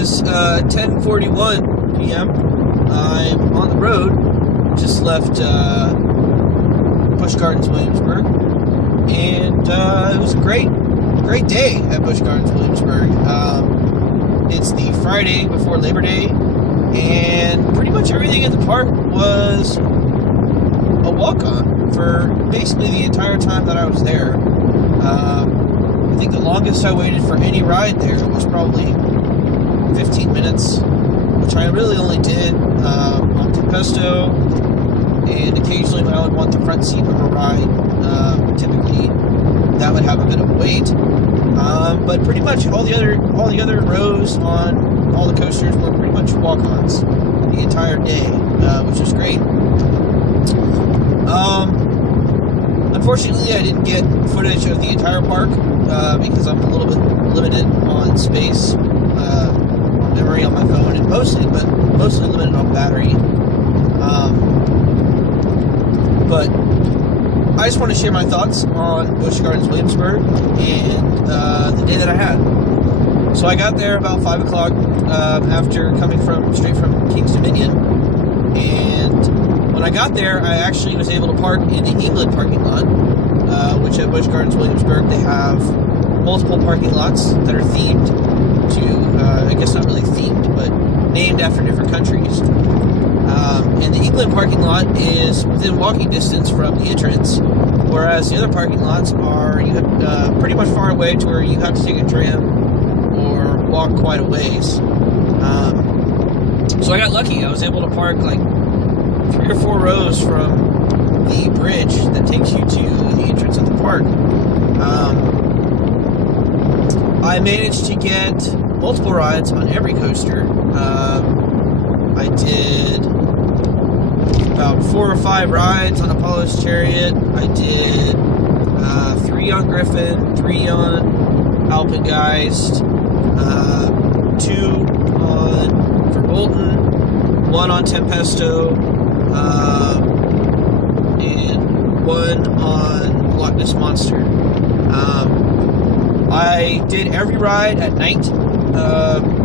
is 10:41 p.m. I'm on the road. Just left Busch Gardens Williamsburg, and it was a great day at Busch Gardens Williamsburg. It's the Friday before Labor Day, and pretty much everything at the park was a walk-on for basically the entire time that I was there. I think the longest I waited for any ride there was probably 15 minutes, which I really only did on Tempesto, and occasionally when I would want the front seat of a ride, typically that would have a bit of a wait. But pretty much all the other rows on all the coasters were pretty much walk-ons the entire day, which was great. Unfortunately, I didn't get footage of the entire park because I'm a little bit limited on space, on memory on my phone, and mostly limited on battery. But I just want to share my thoughts on Busch Gardens Williamsburg and the day that I had. So I got there about 5 o'clock after coming straight from King's Dominion, and when I got there, I actually was able to park in the England parking lot, which at Busch Gardens Williamsburg, they have multiple parking lots that are themed to, I guess not really themed, but named after different countries. And the England parking lot is within walking distance from the entrance, whereas the other parking lots are pretty much far away to where you have to take a tram or walk quite a ways. So I got lucky. I was able to park like 3 or 4 rows from the bridge that takes you to the entrance of the park. I managed to get multiple rides on every coaster. I did about 4 or 5 rides on Apollo's Chariot. I did 3 on Griffin, 3 on Alpengeist, 2 on Verbolten, 1 on Tempesto, and 1 on Loch Ness Monster. I did every ride at night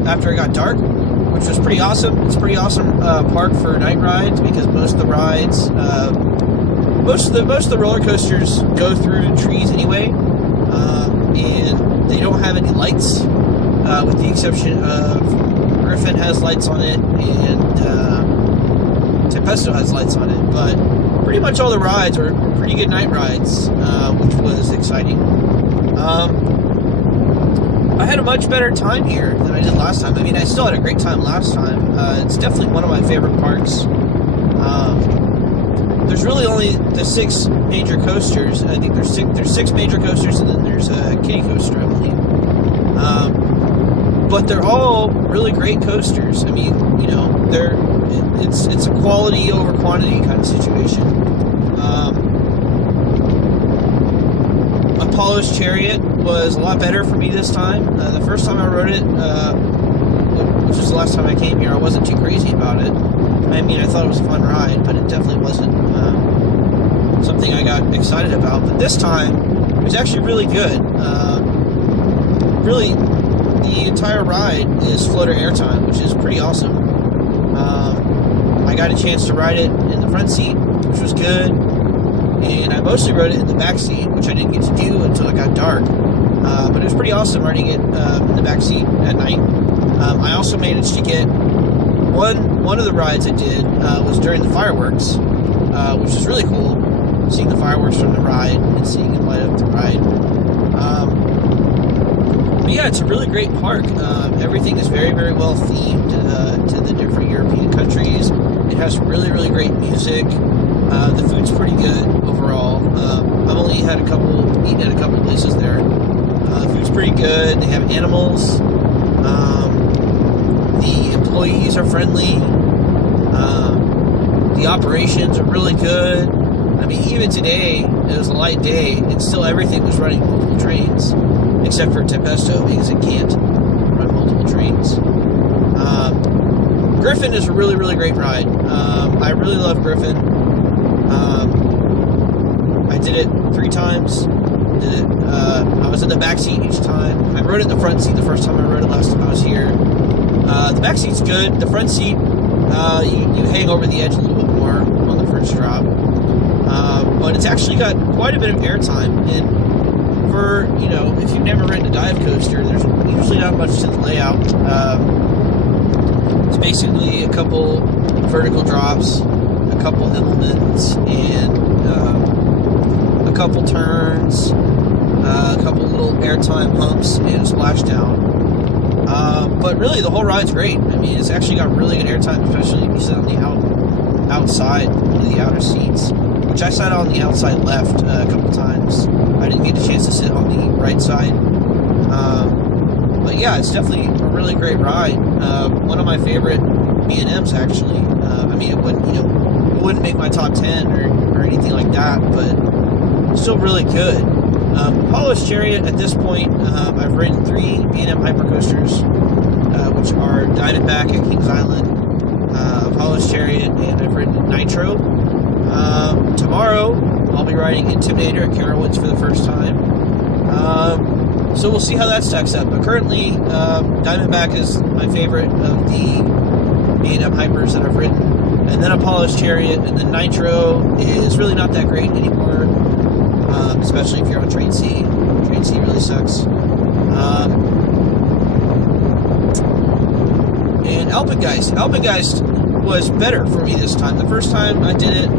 after it got dark, which was pretty awesome. It's a pretty awesome park for night rides because most of the rides, most of the roller coasters go through trees anyway, and they don't have any lights, with the exception of Griffin has lights on it and Tempesto has lights on it. But pretty much all the rides were pretty good night rides, which was exciting. I had a much better time here than I did last time. I mean, I still had a great time last time. It's definitely one of my favorite parks. There's really only the 6 major coasters. I think there's 6 major coasters, and then there's a kiddie coaster, I believe. But they're all really great coasters. I mean, you know, it's a quality over quantity kind of situation. Apollo's Chariot was a lot better for me this time. The first time I rode it, which was the last time I came here, I wasn't too crazy about it. I mean, I thought it was a fun ride, but it definitely wasn't something I got excited about. But this time, it was actually really good. Really, the entire ride is floater airtime, which is pretty awesome. I got a chance to ride it in the front seat, which was good. And I mostly rode it in the back seat, which I didn't get to do until it got dark. But it was pretty awesome riding it in the back seat at night. I also managed to get one of the rides I did was during the fireworks, which was really cool, seeing the fireworks from the ride and seeing it light up the ride. But yeah, it's a really great park. Everything is very, very well themed to the different European countries. It has really, really great music. The food's pretty good overall. I've only eaten at a couple places there. The food's pretty good. They have animals. The employees are friendly. The operations are really good. I mean, even today, it was a light day, and still everything was running multiple trains, except for Tempesto, because it can't run multiple trains. Griffin is a really, really great ride. I really love Griffin. I did it 3 times. I was in the back seat each time. I rode it in the front seat the first time I rode it last time I was here. The back seat's good. The front seat, you hang over the edge a little bit more on the first drop. But it's actually got quite a bit of airtime. And for, if you've never ridden a dive coaster, there's usually not much to the layout. It's basically a couple vertical drops, a couple elements, and a couple turns, a couple little airtime humps, and a splashdown. But really, the whole ride's great. I mean, it's actually got really good airtime, especially if you sit on the outside of the outer seats, which I sat on the outside left a couple times. I didn't get a chance to sit on the right side. But yeah, it's definitely a really great ride. One of my favorite B&Ms, actually. I mean, it wouldn't make my top 10 or anything like that, but still really good. Apollo's Chariot, at this point, I've ridden 3 B&M hypercoasters, which are Diamondback at Kings Island, Apollo's Chariot, and I've ridden Nitro. Tomorrow, I'll be riding Intimidator at Carowinds for the first time. So we'll see how that stacks up. But currently, Diamondback is my favorite of the B&M hypers that I've ridden. And then Apollo's Chariot, and then Nitro is really not that great anymore, especially if you're on Train C. Train C really sucks. And Alpengeist. Alpengeist was better for me this time. The first time I did it,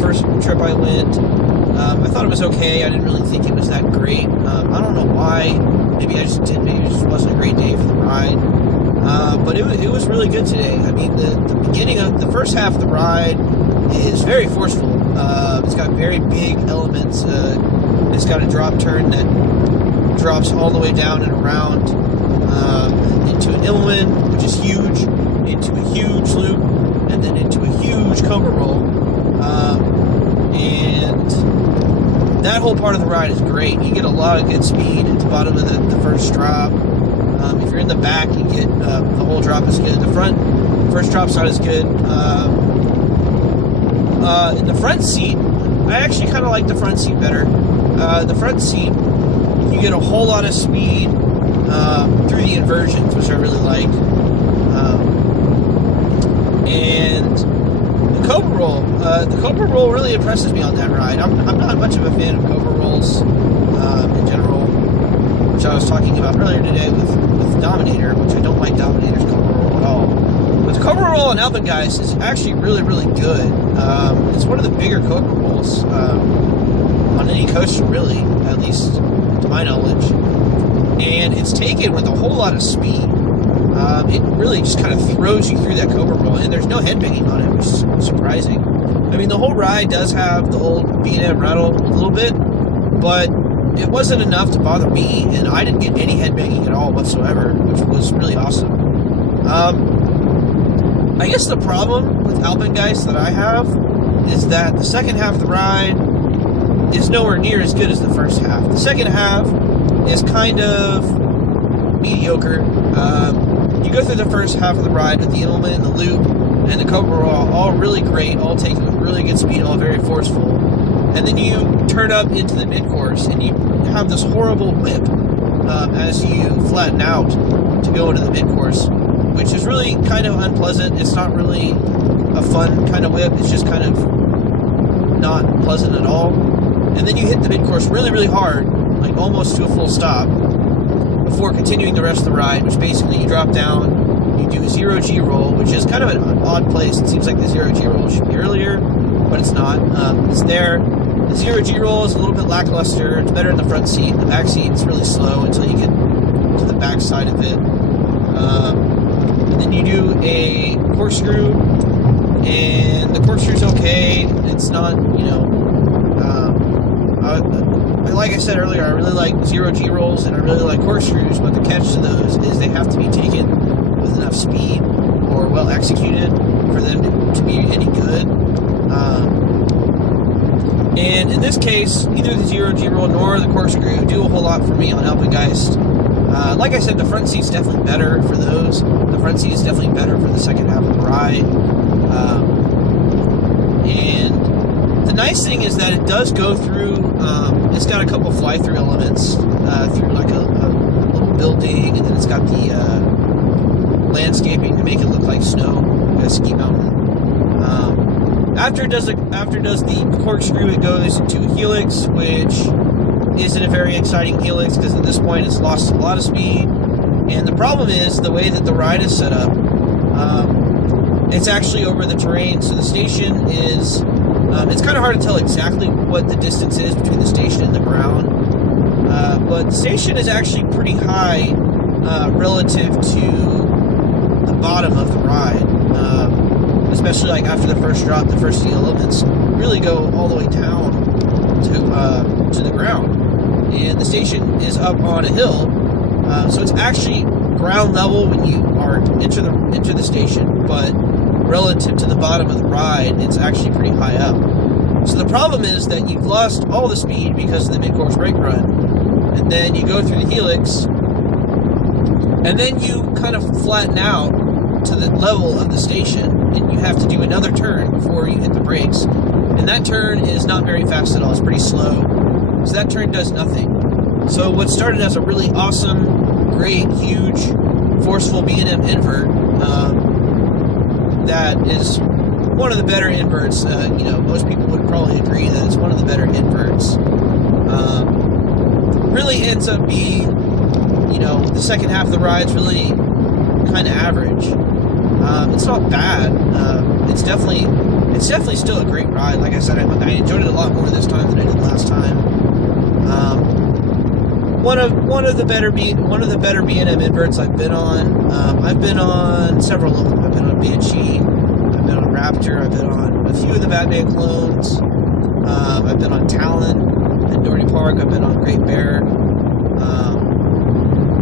first trip I went, I thought it was okay. I didn't really think it was that great. I don't know why. Maybe I just did. Maybe it just wasn't a great day for the ride. But it was really good today. I mean, the beginning of the first half of the ride is very forceful. It's got very big elements. It's got a drop turn that drops all the way down and around into an Illumine, which is huge, into a huge loop, and then into a huge Cobra roll. And that whole part of the ride is great. You get a lot of good speed at the bottom of the first drop. If you're in the back, you get the whole drop is good. The first drop's not as good. In the front seat, I actually kind of like the front seat better. The front seat, you get a whole lot of speed through the inversions, which I really like. And the Cobra roll really impresses me on that ride. I'm not much of a fan of Cobra rolls in general, which I was talking about earlier today with Dominator, which I don't like Dominator's Cobra roll at all. But the Cobra roll on Alpengeist is actually really, really good. It's one of the bigger Cobra rolls on any coaster, really, at least to my knowledge. And it's taken with a whole lot of speed. It really just kind of throws you through that Cobra roll, and there's no headbanging on it, which is surprising. I mean, the whole ride does have the old B&M rattle a little bit, but it wasn't enough to bother me, and I didn't get any headbanging at all whatsoever, which was really awesome. I guess the problem with Alpengeist that I have is that the second half of the ride is nowhere near as good as the first half. The second half is kind of mediocre. You go through the first half of the ride with the Illumine and the loop and the Cobra roll, all really great, all taken with really good speed, all very forceful. And then you turn up into the mid-course and you have this horrible whip as you flatten out to go into the mid-course, which is really kind of unpleasant. It's not really a fun kind of whip. It's just kind of not pleasant at all. And then you hit the mid-course really, really hard, like almost to a full stop, before continuing the rest of the ride, which basically you drop down, you do a 0G roll, which is kind of an odd place. It seems like the 0G roll should be earlier, but it's not. It's there. The 0G roll is a little bit lackluster. It's better in the front seat. The back seat is really slow until you get to the back side of it. And then you do a corkscrew, and the corkscrew's okay. It's not, like I said earlier, I really like 0G rolls and I really like corkscrews, but the catch to those is they have to be taken with enough speed or well executed for them to be any good. And in this case, neither the 0G roll nor the corkscrew do a whole lot for me on Alpengeist. Like I said, the front seat's definitely better for those. The front seat is definitely better for the second half of the ride. And the nice thing is that it does go through, it's got a couple fly-through elements through like a little building, and then it's got the landscaping to make it look like snow, like a ski mountain. After it does the corkscrew, it goes into a helix, which isn't a very exciting helix because at this point it's lost a lot of speed. And the problem is the way that the ride is set up. It's actually over the terrain, so the station is. It's kind of hard to tell exactly what the distance is between the station and the ground, but the station is actually pretty high relative to the bottom of the ride. Especially like after the first drop, the first few elements really go all the way down to the ground, and the station is up on a hill, so it's actually ground level when you are enter the station, but relative to the bottom of the ride, it's actually pretty high up. So the problem is that you've lost all the speed because of the mid-course brake run, and then you go through the helix, and then you kind of flatten out to the level of the station, and you have to do another turn before you hit the brakes. And that turn is not very fast at all. It's pretty slow. So that turn does nothing. So what started as a really awesome, great, huge, forceful B&M invert, that is one of the better inverts. Most people would probably agree that it's one of the better inverts. Really ends up being, the second half of the ride's really kind of average. It's not bad. It's definitely still a great ride. Like I said, I enjoyed it a lot more this time than I did last time. One of the better B&M inverts I've been on. I've been on several of them. I've been on Banshee. I've been on Raptor. I've been on a few of the Batman clones. I've been on Talon and Dorney Park. I've been on Great Bear.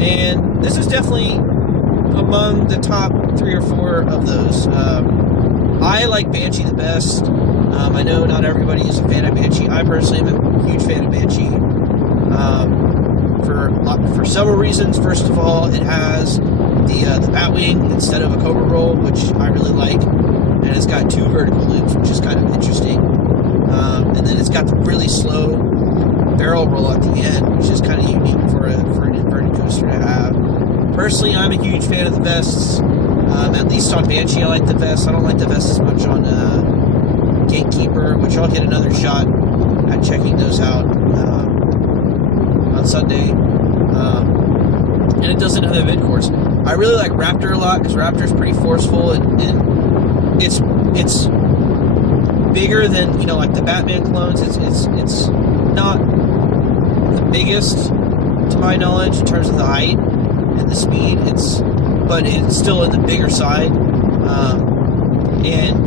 And this is definitely among the top 3 or 4 of those. I like Banshee the best. I know not everybody is a fan of Banshee. I personally am a huge fan of Banshee. For several reasons. First of all, it has the Batwing instead of a Cobra roll, which I really like, and it's got 2 vertical loops, which is kind of interesting. And then it's got the really slow barrel roll at the end, which is kind of unique for an inverted coaster to have. Personally, I'm a huge fan of the vests. At least on Banshee, I like the vests. I don't like the vests as much on Gatekeeper, which I'll get another shot at checking those out on Sunday. And it doesn't have the mid-course. I really like Raptor a lot because Raptor's pretty forceful, and it's bigger than like the Batman clones. It's not the biggest to my knowledge in terms of the height and the speed. But it's still in the bigger side, and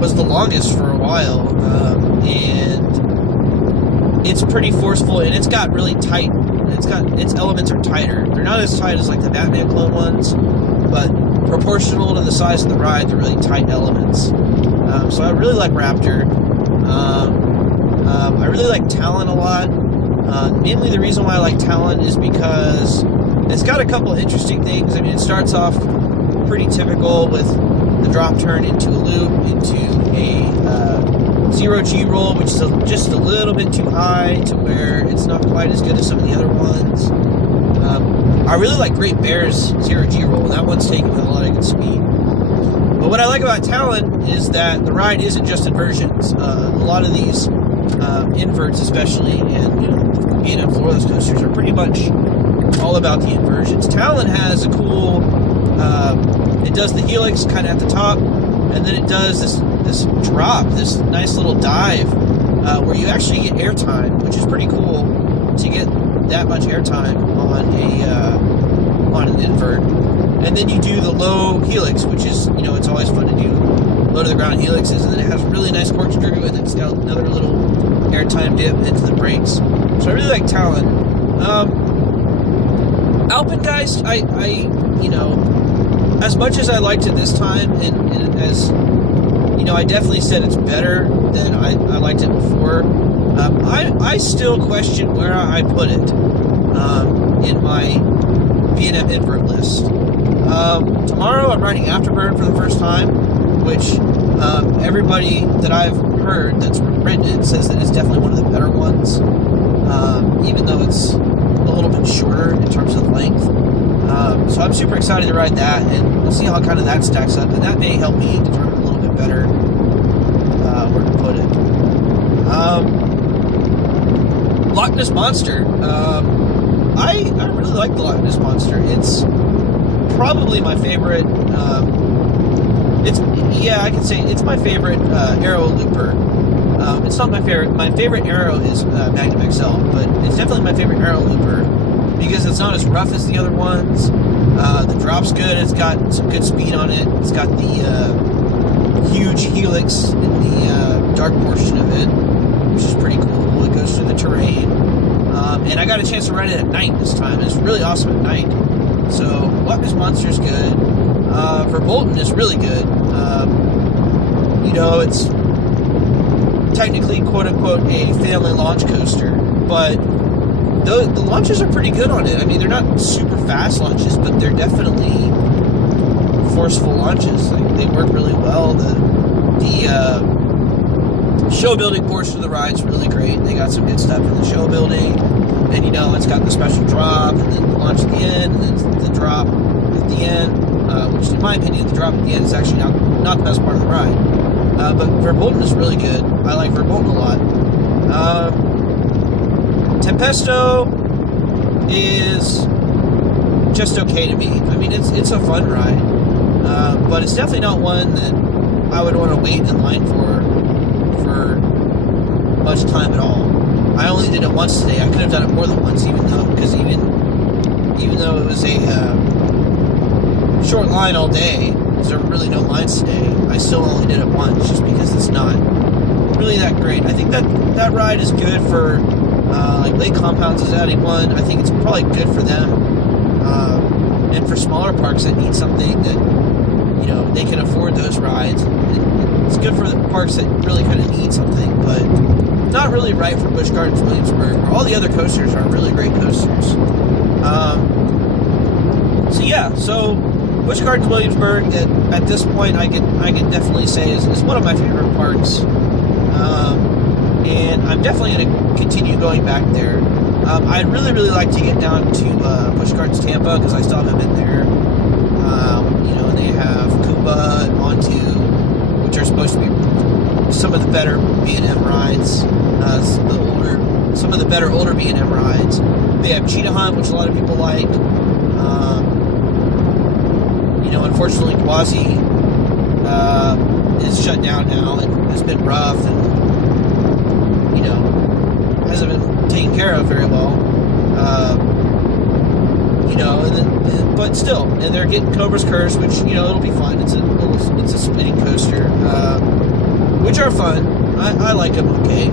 was the longest for a while, and it's pretty forceful, and it's got really tight. Its elements are tighter. They're not as tight as like the Batman clone ones, but proportional to the size of the ride, they're really tight elements. So I really like Raptor. I really like Talon a lot. Mainly the reason why I like Talon is because it's got a couple interesting things. I mean, it starts off pretty typical with the drop turn into a loop, into a zero-G roll, which is just a little bit too high to where it's not quite as good as some of the other ones. I really like Great Bear's zero-G roll. That one's taken with a lot of good speed. But what I like about Talon is that the ride isn't just inversions. A lot of these inverts, especially, and B&M Florida coasters are pretty much all about the inversions. Talon has a cool, it does the helix kind of at the top, and then it does this drop, this nice little dive, where you actually get airtime, which is pretty cool to get that much airtime on an invert. And then you do the low helix, which is, it's always fun to do low to the ground helixes, and then it has a really nice corkscrew, and then it's got another little airtime dip into the brakes. So I really like Talon. Alpengeist, as much as I liked it this time, and as, I definitely said it's better than I liked it before, I still question where I put it in my B&M invert list. Tomorrow I'm riding Afterburn for the first time, which everybody that I've heard that's ridden it says that it's definitely one of the better ones, even though it's a little bit shorter in terms of length. So I'm super excited to ride that, and we'll see how kind of that stacks up. And that may help me determine a little bit better where to put it. Loch Ness Monster. I really like the Loch Ness Monster. It's probably my favorite. I can say it's my favorite aero looper. It's not my favorite. My favorite aero is Magnum XL, but it's definitely my favorite aero looper because it's not as rough as the other ones. The drop's good. It's got some good speed on it. It's got the huge helix in the dark portion of it, which is pretty cool. It goes through the terrain. And I got a chance to ride it at night this time. It's really awesome at night. So Loch Ness Monster is good. Verbolten is really good. It's technically quote-unquote a family launch coaster, but the launches are pretty good on it. I mean, they're not super fast launches, but they're definitely forceful launches. Like, they work really well. The show building portion of the ride's really great. They got some good stuff in the show building, and it's got the special drop, and then the launch at the end, and then the drop at the end, which in my opinion, the drop at the end is actually not the best part of the ride. But Verbolten is really good. I like Verbolten a lot. Tempesto is just okay to me. I mean, it's a fun ride, but it's definitely not one that I would want to wait in line for much time at all. I only did it once today. I could have done it more than once, even though it was a short line all day. There were really no lines today. I still only did it once, just because it's not really that great. I think that ride is good for like Lake Compounds is adding one. I think it's probably good for them, and for smaller parks that need something that they can afford those rides. It's good for the parks that really kind of need something, but not really right for Busch Gardens Williamsburg, where all the other coasters are really great coasters. So Busch Gardens Williamsburg at this point I can definitely say is one of my favorite parks, and I'm definitely going to continue going back there. I'd really like to get down to Busch Gardens Tampa, because I still haven't been there. They have Kuba and Montu, which are supposed to be some of the better B&M rides, some of the better older B&M rides. They have Cheetah Hunt, which a lot of people like. Unfortunately, Quasi is shut down now and has been rough and hasn't been taken care of very well. But still, and they're getting Cobra's Curse, which it'll be fun. It's a spinning coaster, which are fun. I like them okay.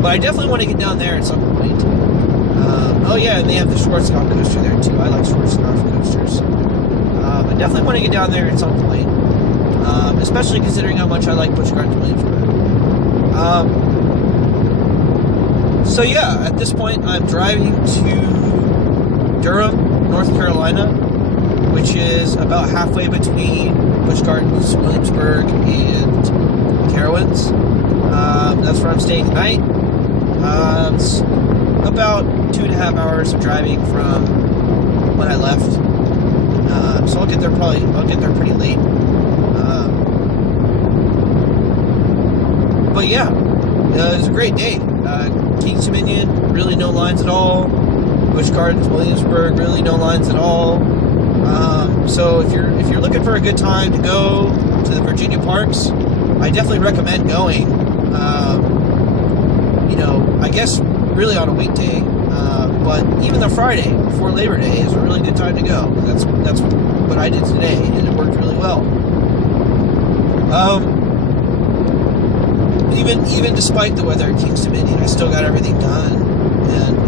But I definitely want to get down there at some point. And they have the Schwarzkopf coaster there too. I like Schwarzkopf coasters. I definitely want to get down there at some point, especially considering how much I like Busch Gardens Williamsburg. At this point, I'm driving to Durham, North Carolina, which is about halfway between Busch Gardens Williamsburg and Carowinds. That's where I'm staying tonight. It's about 2.5 hours of driving from when I left. So I'll get there pretty late. It was a great day. Kings Dominion, really no lines at all. Busch Gardens Williamsburg, really no lines at all. So if you're looking for a good time to go to the Virginia parks, I definitely recommend going. I guess really on a weekday, but even the Friday before Labor Day is a really good time to go. That's what I did today, and it worked really well. Even despite the weather at Kings Dominion, I still got everything done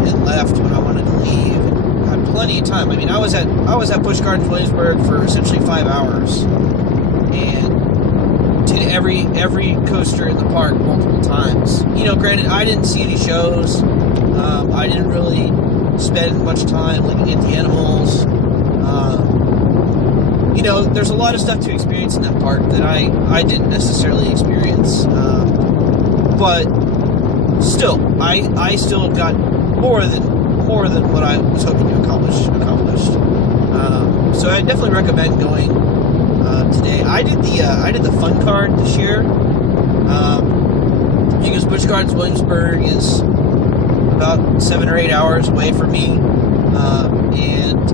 and left when I wanted to leave, and had plenty of time. I mean, I was at Busch Gardens Williamsburg for essentially 5 hours, and did every coaster in the park multiple times. Granted, I didn't see any shows. I didn't really spend much time looking at the animals. There's a lot of stuff to experience in that park that I didn't necessarily experience. But still, I still got more more than what I was hoping to accomplish. So I definitely recommend going today. I did the fun card this year because Busch Gardens Williamsburg is about 7 or 8 hours away from me, and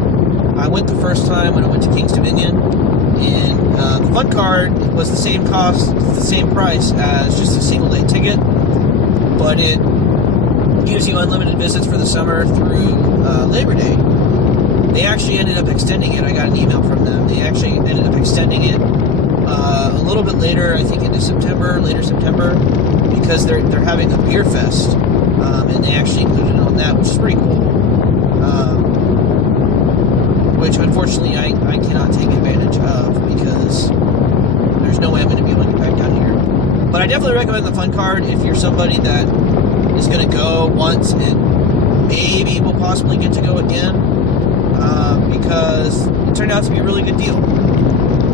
I went the first time when I went to King's Dominion, and the fun card was the same cost, the same price as just a single day ticket, but it gives you unlimited visits for the summer through Labor Day. They actually ended up extending it. I got an email from them. They actually ended up extending it a little bit later, I think into later September, because they're having a beer fest, and they actually included it on that, which is pretty cool. Which unfortunately I cannot take advantage of because there's no way I'm going to be able to get back down here. But I definitely recommend the fun card if you're somebody that is going to go once and maybe will possibly get to go again, because it turned out to be a really good deal.